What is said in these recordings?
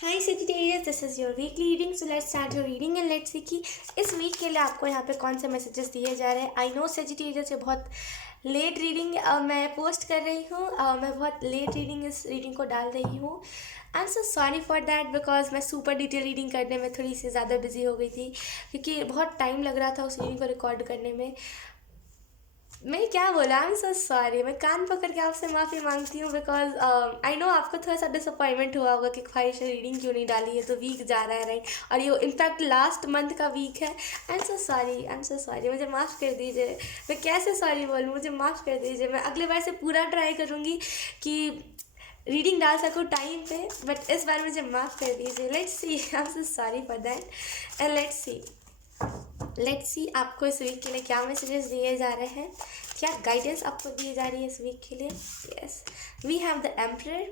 Hi Sagittarius, this is your weekly reading. So let's start your reading and let's see कि इस week के लिए आपको यहाँ पे कौन से मैसेजेस दिए जा रहे हैं. आई नो Sagittarius, ये बहुत लेट रीडिंग मैं पोस्ट कर रही हूँ. मैं बहुत लेट रीडिंग इस रीडिंग को डाल रही हूँ. I am so sorry for that because मैं सुपर डिटेल रीडिंग करने में थोड़ी सी ज़्यादा बिजी हो गई थी क्योंकि बहुत टाइम लग रहा था उस रीडिंग को रिकॉर्ड करने में. मैं क्या बोला, आई एम सो सॉरी. मैं कान पकड़ के आपसे माफ़ी मांगती हूँ बिकॉज आई नो आपको थोड़ा सा डिसअपॉइंटमेंट हुआ होगा कि ख्वाहिश रीडिंग क्यों नहीं डाली है. तो वीक जा रहा है राइट, और ये इनफैक्ट लास्ट मंथ का वीक है. I am so sorry, I am so sorry. मुझे माफ़ कर दीजिए. मैं कैसे सॉरी बोलूँ, मुझे माफ़ कर दीजिए. मैं अगले बार से पूरा ट्राई करूँगी कि रीडिंग डाल सकूँ टाइम पे, बट इस बार मुझे माफ़ कर दीजिए. Let's see, I am so sorry for that. And let's see आपको इस वीक के लिए क्या मैसेजेस दिए जा रहे हैं, क्या गाइडेंस आपको दी जा रही है इस वीक के लिए. Yes, we have the emperor.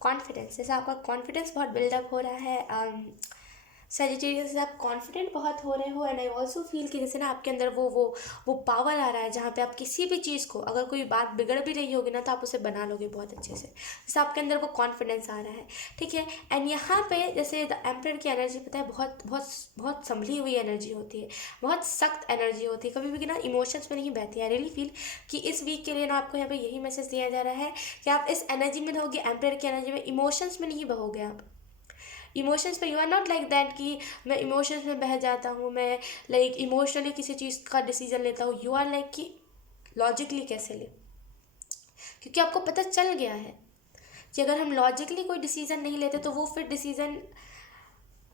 Confidence, जैसे आपका कॉन्फिडेंस बहुत बिल्डअप हो रहा है. सेजिटेरियस से आप कॉन्फिडेंट बहुत हो रहे हो. एंड आई ऑल्सो फील कि जैसे ना आपके अंदर वो पावर आ रहा है जहाँ पे आप किसी भी चीज़ को, अगर कोई बात बिगड़ भी रही होगी ना, तो आप उसे बना लोगे बहुत अच्छे से. जैसे आपके अंदर वो कॉन्फिडेंस आ रहा है. ठीक है. एंड यहाँ पे जैसे द एम्परर की एनर्जी पता है बहुत बहुत बहुत संभली हुई एनर्जी होती है, बहुत सख्त एनर्जी होती है, कभी भी ना इमोशंस में नहीं बहती है. आई रियली फील कि इस वीक के लिए ना आपको यहाँ पे यही मैसेज दिया जा रहा है कि आप इस एनर्जी में रहोगे, एम्परर की एनर्जी में. इमोशंस में नहीं बहोगे आप. इमोशंस पे you are not like that कि मैं इमोशंस में बह जाता हूँ, मैं लाइक इमोशनली किसी चीज़ का डिसीजन लेता हूँ. यू आर लाइक कि लॉजिकली कैसे ले, क्योंकि आपको पता चल गया है कि अगर हम लॉजिकली कोई डिसीजन नहीं लेते तो वो फिर डिसीजन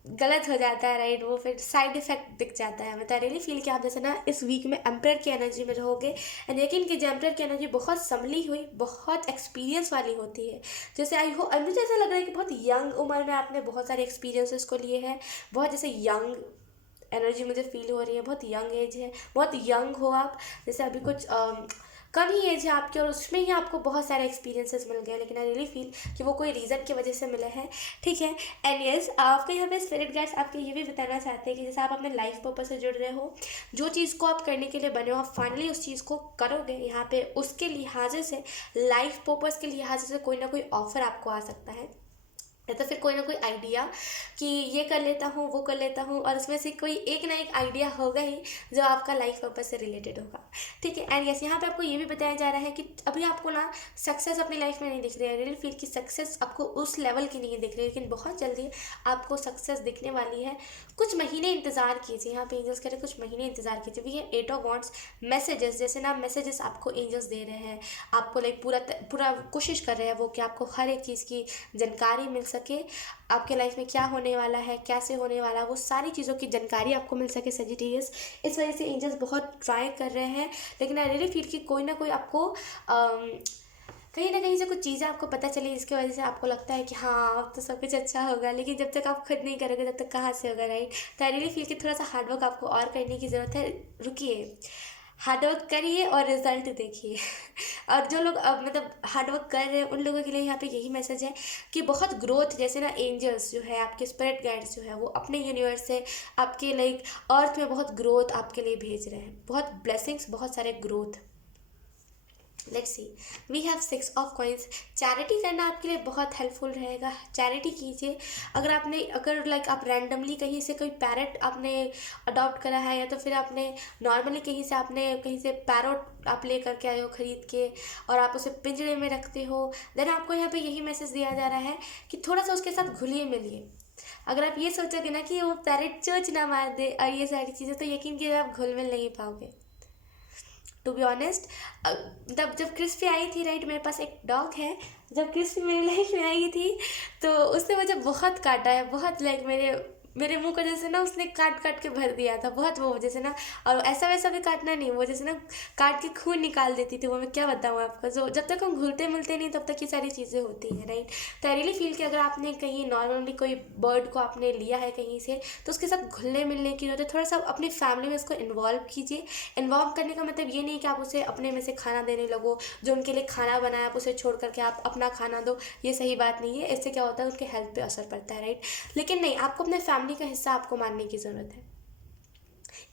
गलत हो जाता है राइट. वो फिर साइड इफेक्ट दिख जाता है. मतलब रियली फील कि आप जैसे ना इस वीक में एम्परर की एनर्जी में रहोगे. एंड यकीन कीजिए एम्परर की एनर्जी बहुत संभली हुई, बहुत एक्सपीरियंस वाली होती है. जैसे आई हो मुझे ऐसा लग रहा है कि बहुत यंग उम्र में आपने बहुत सारे एक्सपीरियंसेस को लिए हैं. बहुत जैसे यंग एनर्जी मुझे फील हो रही है, बहुत यंग एज है, बहुत यंग हो आप. जैसे अभी कुछ कम ही एज है आपकी और उसमें ही आपको बहुत सारे एक्सपीरियंसेस मिल गए. लेकिन आई रियली फील कि वो कोई रीज़न की वजह से मिले हैं. ठीक है. एंड यस, आपके यहाँ पे स्पिरिट गाइड्स आपको ये भी बताना चाहते हैं कि जैसे आप अपने लाइफ पर्पस से जुड़ रहे हो, जो चीज़ को आप करने के लिए बने हो, आप फाइनली उस चीज़ को करोगे. यहाँ पे उसके लिहाजे से, लाइफ पर्पस के लिहाजे से कोई ना कोई ऑफर आपको आ सकता है, या तो फिर कोई ना कोई आइडिया कि ये कर लेता हूँ, वो कर लेता हूँ, और उसमें से कोई एक ना एक आइडिया होगा ही जो आपका लाइफ पर्पस से रिलेटेड होगा. ठीक है. एंड यस, यहाँ पे आपको ये भी बताया जा रहा है कि अभी आपको ना सक्सेस अपनी लाइफ में नहीं दिख रही है. रियल फील की सक्सेस आपको उस लेवल की नहीं दिख रही, लेकिन बहुत जल्दी आपको सक्सेस दिखने वाली है. कुछ महीने इंतज़ार कीजिए. यहाँ पे एंजल्स कह रहे हैं कुछ महीने इंतज़ार कीजिए. वी है 8 ऑफ वॉन्ट्स. मैसेजेस, जैसे ना मैसेजेस आपको एंजल्स दे रहे हैं, आपको लाइक पूरा कोशिश कर रहे हैं वो कि आपको हर एक चीज़ की जानकारी मिल सके. आपके लाइफ में क्या होने वाला है, कैसे होने वाला है, वो सारी चीज़ों की जानकारी आपको मिल सके सेजिटेरियस. इस वजह से एंजल्स बहुत ट्राई कर रहे हैं. लेकिन आई रियली फील कि कोई ना कोई आपको कहीं ना कहीं से कुछ चीज़ें आपको पता चली जिसकी वजह से आपको लगता है कि हाँ अब तो सब कुछ अच्छा होगा. लेकिन जब तक आप खुद नहीं करोगे तब तक कहाँ से होगा राइट. तो आई रियली फील कि थोड़ा सा हार्डवर्क आपको और करने की ज़रूरत है. रुकिए, हार्डवर्क करिए और रिजल्ट देखिए. और जो लोग अब मतलब हार्डवर्क कर रहे हैं उन लोगों के लिए यहाँ पे यही मैसेज है कि बहुत ग्रोथ, जैसे ना एंजल्स जो है, आपके स्पिरिट गाइड्स जो है, वो अपने यूनिवर्स से आपके लाइक अर्थ में बहुत ग्रोथ आपके लिए भेज रहे हैं. बहुत ब्लेसिंग्स, बहुत सारे growth. Let's see, we have 6 of coins. Charity करना आपके लिए बहुत हेल्पफुल रहेगा. चैरिटी कीजिए. अगर लाइक आप रैंडमली कहीं से कोई पैरट आपने अडॉप्ट करा है, या तो फिर आपने नॉर्मली कहीं से पैरोट आप ले करके आए हो खरीद के, और आप उसे पिंजरे में रखते हो, देन आपको यहाँ पे यही मैसेज दिया जा रहा है कि थोड़ा सा उसके साथ घुलिए मिलिए. अगर आप ये सोचोगे ना कि वो पैरट चोंच ना मार दे और ये सारी चीज़ें, तो यकीन कीजिए आप घुल मिल नहीं पाओगे. टू बी ऑनेस्ट, तब जब क्रिस्पी आई थी राइट, मेरे पास एक डॉग है. जब क्रिस्पी मेरी लाइफ में आई थी तो उसने मुझे बहुत काटा है, बहुत लाइक मेरे मुंह को जैसे ना उसने काट काट के भर दिया था बहुत. वो जैसे ना, और ऐसा वैसा भी काटना नहीं, वो जैसे ना काट के खून निकाल देती थी. वो मैं क्या बताऊँ आपको. जो जब तक हम घुलते मिलते नहीं तब तक ये सारी चीज़ें होती हैं राइट. तो आई रियली फील कि अगर आपने कहीं नॉर्मली कोई बर्ड को आपने लिया है कहीं से, तो उसके साथ घुलने मिलने की जरूरत है. थोड़ा सा अपनी फैमिली में उसको इन्वॉल्व कीजिए. इन्वॉल्व करने का मतलब ये नहीं कि आप उसे अपने में से खाना देने लगो. जो उनके लिए खाना बनाया आप उसे छोड़ करके आप अपना खाना दो, ये सही बात नहीं है. इससे क्या होता है, उनके हेल्थ पे असर पड़ता है राइट. लेकिन नहीं, आपको अपने फैमिली का हिस्सा आपको मानने की ज़रूरत है.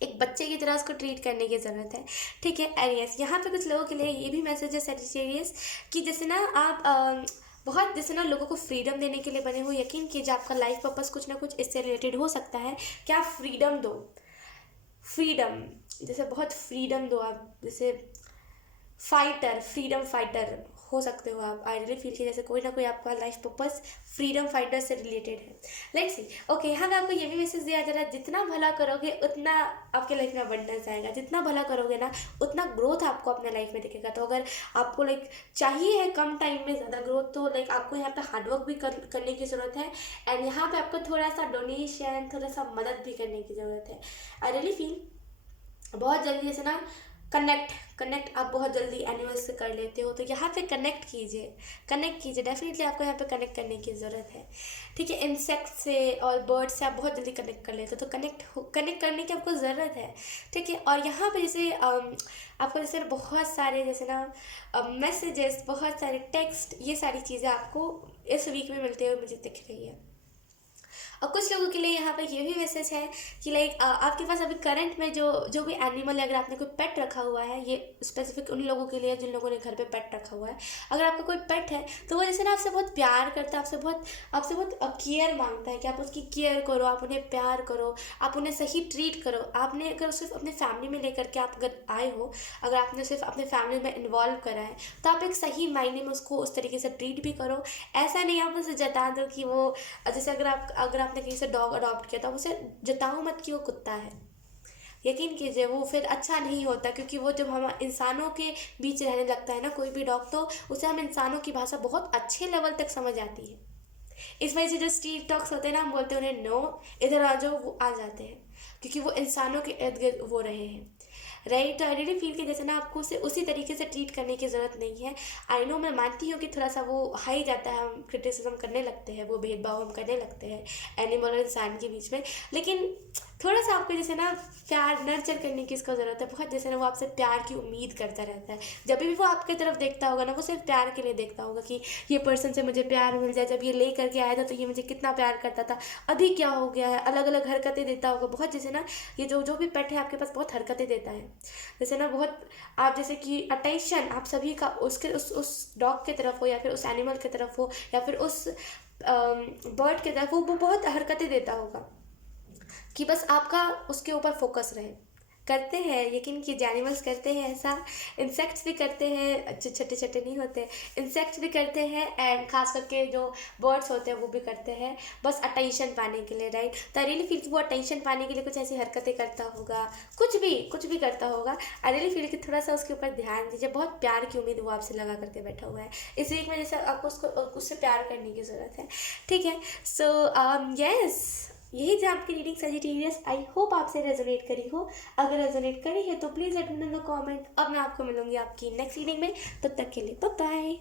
एक बच्चे की तरह उसको ट्रीट करने की ज़रूरत है. ठीक है. एंड यस, यहाँ पे कुछ लोगों के लिए ये भी मैसेज है सेजिटेरियस कि जैसे ना आप बहुत जैसे ना लोगों को फ्रीडम देने के लिए बने हो। यकीन कीजिए आपका लाइफ पर्पस कुछ ना कुछ इससे रिलेटेड हो सकता है कि आप फ्रीडम दो। फ्रीडम, जैसे बहुत फ्रीडम दो आप, जैसे फाइटर, फ्रीडम फाइटर हो सकते हो आप। आई रियली फील कि जैसे कोई ना कोई आपका लाइफ पर्पस फ्रीडम फाइटर से रिलेटेड है। Let's see. ओके, यहाँ पे आपको ये भी मैसेज दिया जा रहा है, जितना भला करोगे उतना आपके लाइफ में अबंडेंस आएगा। जितना भला करोगे ना उतना ग्रोथ आपको अपने लाइफ में दिखेगा। तो अगर आपको लाइक चाहिए है कम टाइम में ज़्यादा ग्रोथ, तो लाइक आपको यहाँ पे हार्डवर्क भी करने की ज़रूरत है। एंड यहाँ पे आपको थोड़ा सा डोनेशन, थोड़ा सा मदद भी करने की ज़रूरत है। आई रियली फील बहुत जल्दी जैसे ना कनेक्ट आप बहुत जल्दी एनिमल्स से कर लेते हो, तो यहाँ पे कनेक्ट कीजिए। डेफिनेटली आपको यहाँ पे कनेक्ट करने की ज़रूरत है। ठीक है, इंसेक्ट से और बर्ड से आप बहुत जल्दी कनेक्ट कर लेते हो, तो कनेक्ट करने की आपको ज़रूरत है। ठीक है, और यहाँ पे जैसे आपको जैसे बहुत सारे जैसे ना मैसेजेस, बहुत सारे टेक्स्ट, ये सारी चीज़ें आपको इस वीक में मिलते हुए मुझे दिख रही है। और कुछ लोगों के लिए यहाँ पर ये भी मैसेज है कि लाइक आपके पास अभी करंट में जो भी एनिमल है, अगर आपने कोई पेट रखा हुआ है, ये स्पेसिफिक उन लोगों के लिए जिन लोगों ने घर पे पेट रखा हुआ है। अगर आपका कोई पेट है तो वो जैसे ना आपसे बहुत प्यार करता है, आपसे बहुत केयर मांगता है कि आप उसकी केयर करो, आप उन्हें प्यार करो, आप उन्हें सही ट्रीट करो। आपने अगर सिर्फ अपने फैमिली में लेकर के आप अगर आए हो, अगर आपने सिर्फ अपने फैमिली में इन्वॉल्व करा है, तो आप एक सही मायने में उसको उस तरीके से ट्रीट भी करो। ऐसा नहीं आप उसे जता दो कि वो, जैसे अगर आपने कहीं से डॉग अडॉप्ट किया, तो उसे जताओ मत कि वो कुत्ता है। यकीन कीजिए वो फिर अच्छा नहीं होता, क्योंकि वो जब हम इंसानों के बीच रहने लगता है ना कोई भी डॉग, तो उसे हम इंसानों की भाषा बहुत अच्छे लेवल तक समझ आती है। इस वजह से जो स्ट्रीट डॉग्स होते हैं ना, हम बोलते हैं उन्हें नो, इधर आ जाओ, वो आ जाते हैं, क्योंकि वो इंसानों के इर्द गिर्द वो रहे हैं। राइट, तो आई रियली फील कि जैसे ना आपको उसे उसी तरीके से ट्रीट करने की ज़रूरत नहीं है। आई नो, मैं मानती हूँ कि थोड़ा सा वो हाई जाता है, हम क्रिटिसिज्म करने लगते हैं, वो भेदभाव हम करने लगते हैं एनिमल और इंसान के बीच में, लेकिन थोड़ा सा आपको जैसे ना प्यार नर्चर करने की इसका ज़रूरत है बहुत। जैसे ना वो आपसे प्यार की उम्मीद करता रहता है, जब भी वो आपकी तरफ देखता होगा ना, वो सिर्फ प्यार के लिए देखता होगा कि ये पर्सन से मुझे प्यार मिल जाए। जब ये ले करके आया था तो ये मुझे कितना प्यार करता था, अभी क्या हो गया है, अलग अलग हरकतें देता होगा बहुत। जैसे ना ये जो भी पेट है आपके पास बहुत हरकतें देता है, जैसे ना बहुत, आप जैसे कि अटेंशन आप सभी का उसके उस डॉग की तरफ हो, या फिर उस एनिमल की तरफ हो, या फिर उस बर्ड की तरफ हो, वो बहुत हरकतें देता होगा कि बस आपका उसके ऊपर फोकस रहे। करते हैं, यकीन कीजिए एनिमल्स करते हैं ऐसा। इंसेक्ट्स भी करते हैं, छोटे छोटे नहीं होते, इंसेक्ट्स भी करते हैं, एंड खास करके जो बर्ड्स होते हैं वो भी करते हैं, बस अटेंशन पाने के लिए। राइट, तो आई रियली फील वो अटेंशन पाने के लिए कुछ ऐसी हरकतें करता होगा, कुछ भी करता होगा। आई रियली फील कि थोड़ा सा उसके ऊपर ध्यान दीजिए। बहुत प्यार की उम्मीद वो आपसे लगा करके बैठा हुआ है। इस वीक में जैसे आपको उससे प्यार करने की ज़रूरत है। ठीक है, सो यस, यही थी आपकी रीडिंग सजिटेरियस। आई होप आपसे रेजोनेट करी हो। अगर रेजोनेट करी है तो please let me know in the comment. अब मैं आपको मिलूंगी आपकी नेक्स्ट रीडिंग में, तब तक के लिए बाय बाय।